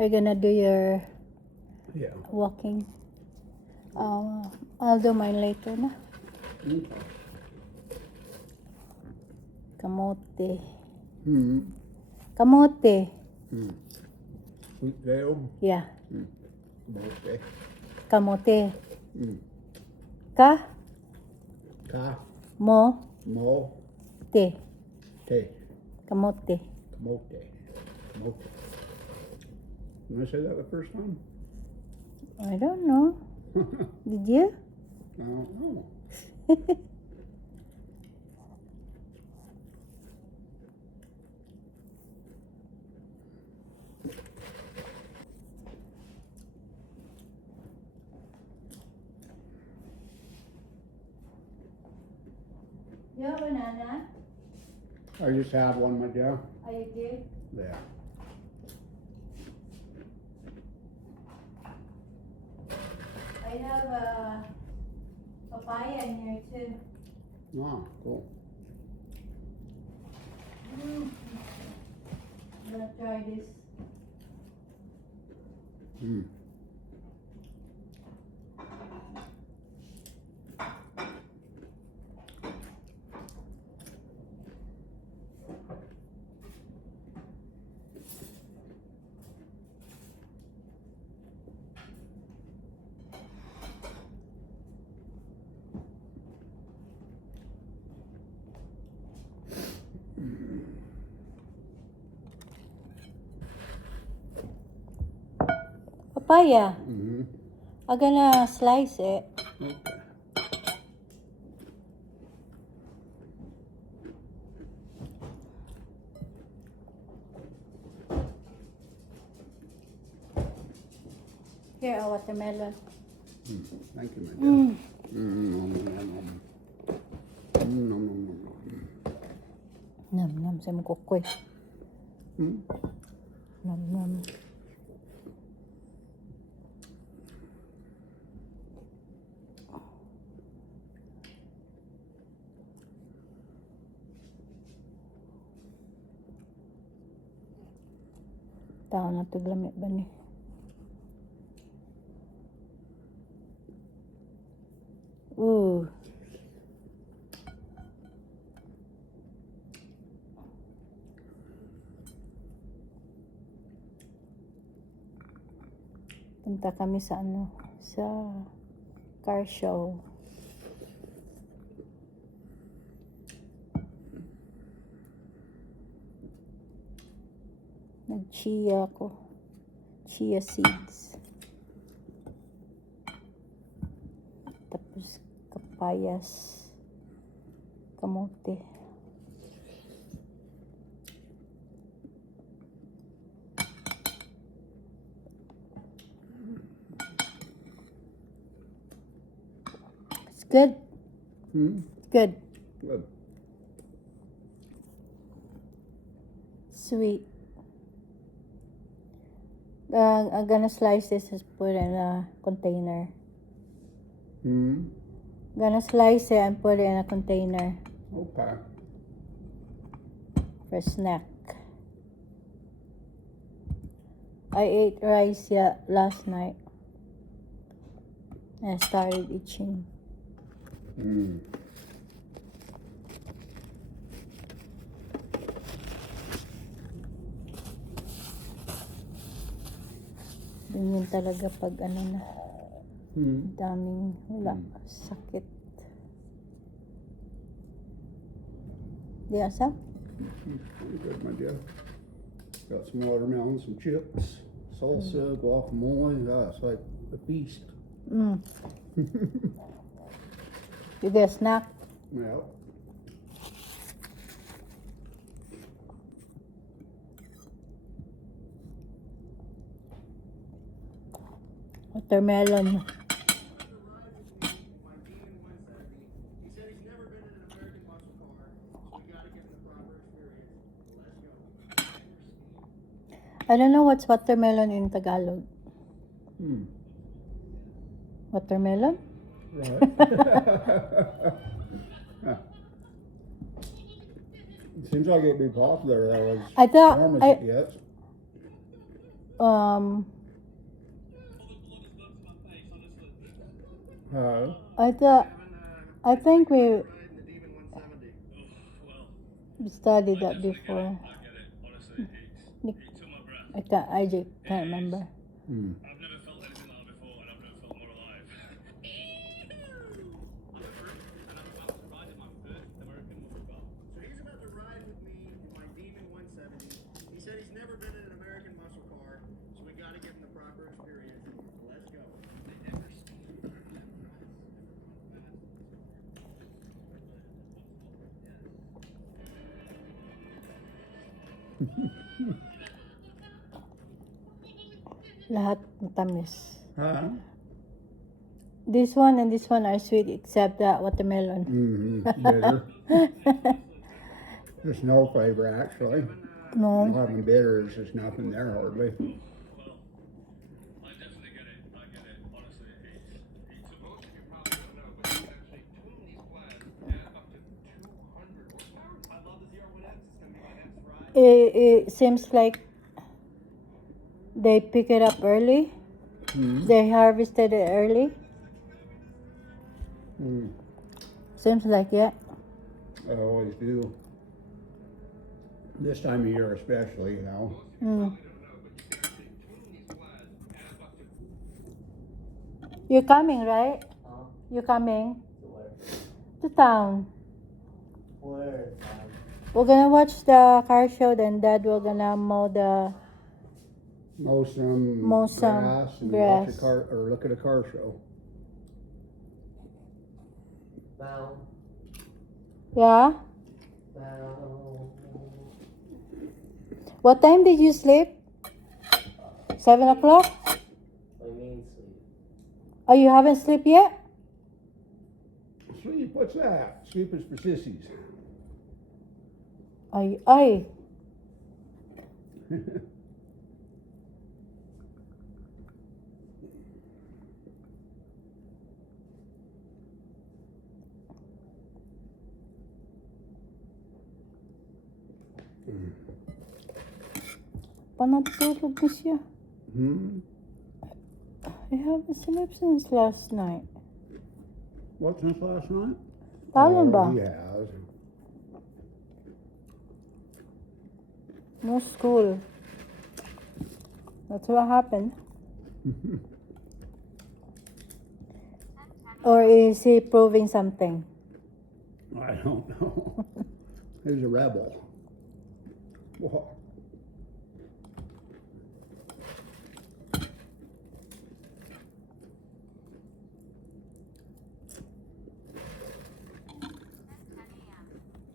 Are you gonna do your Yeah. walking? I'll do mine later na. Okay. Kamote. Mm. Kamote. Mm. Sweet veil. Yeah. Kamote. Kamote. Mm. Ka. Ka. Mo. Mo. Te. Te. Kamote. Kamote. Kamote. Did I say that the first time? I don't know. Did you? I don't know. You have banana? I just have one, my dear. Are you good? Yeah. I have a papaya in here too. Ah, cool. I'm gonna try this. Mm. Papaya. Mm-hmm. I'm gonna slice it. Okay. Here, a watermelon. Mm. Thank you, my dear. Mm. Nom, nom, nom. Nom, nom, nom, nom. Nam nam sa mo kukoy. Mm. Nam nam. Tao na to lamig ba ni? Ooh. Punta kami sa sa car show. Nag-chia ako. Chia seeds. Tapos kapayas. Kamote. It's good. Mm. Good. Good. Sweet. I'm gonna slice this and put it in a container. Mm. Gonna slice it and put it in a container Okay. for snack. I ate rice last night. And I started itching. Mm. Ganyan talaga pag na. Mm. Daming wala. Sakit. Di asa? Pretty good, my dear. Got some watermelon, some chips, salsa, guacamole. That's like a feast. Mm. You get a snack? Yeah. Watermelon. I don't know what's watermelon in Tagalog. Hmm. Watermelon? Right. Yeah. It seems like it'd be popular. That was I thought warm as I- it gets. I think we studied that before. I just can't remember. Hmm. I've never felt anything like that before, and I've never felt more alive. I'm a Brit, and I'm about to ride in my first American muscle car. So he's about to ride with me in my Demon 170. He said he's never been in an American muscle car, so we got to give him the proper experience. Let's go. Lahat matamis. Huh? This one and this one are sweet except that watermelon. Mm-hmm. Bitter. There's no flavor actually. No. Lemon bitter is just nothing there hardly. Well, I definitely get it. I get it. Honestly, it's Most of you probably don't know, but you can actually tune these plans at up to 200 horsepower. I love the 0-1X. It's gonna be my next ride. It seems like they pick it up early. Mm. They harvested it early. Mm. Seems like, yeah. I always do. This time of year especially, you know. Mm. I don't know, but you can actually tune these plans at up to. You're coming, right? You're coming to town. Where? We're gonna watch the car show, then Dad will gonna mow Some Mow some grass and grass. watch a car or look at a car show. Bow. yeah. Bow. What time did you sleep? 7 o'clock? I mean sleep. Oh, you haven't slept yet? Sleep, what's that? Sleep is for sissies. Ay. Panatulog na siya. Hmm? I haven't slept since last night. What, since last night? Tama ba? He has. No school. That's what happened. Or is he proving something? I don't know. He's a rebel. Well,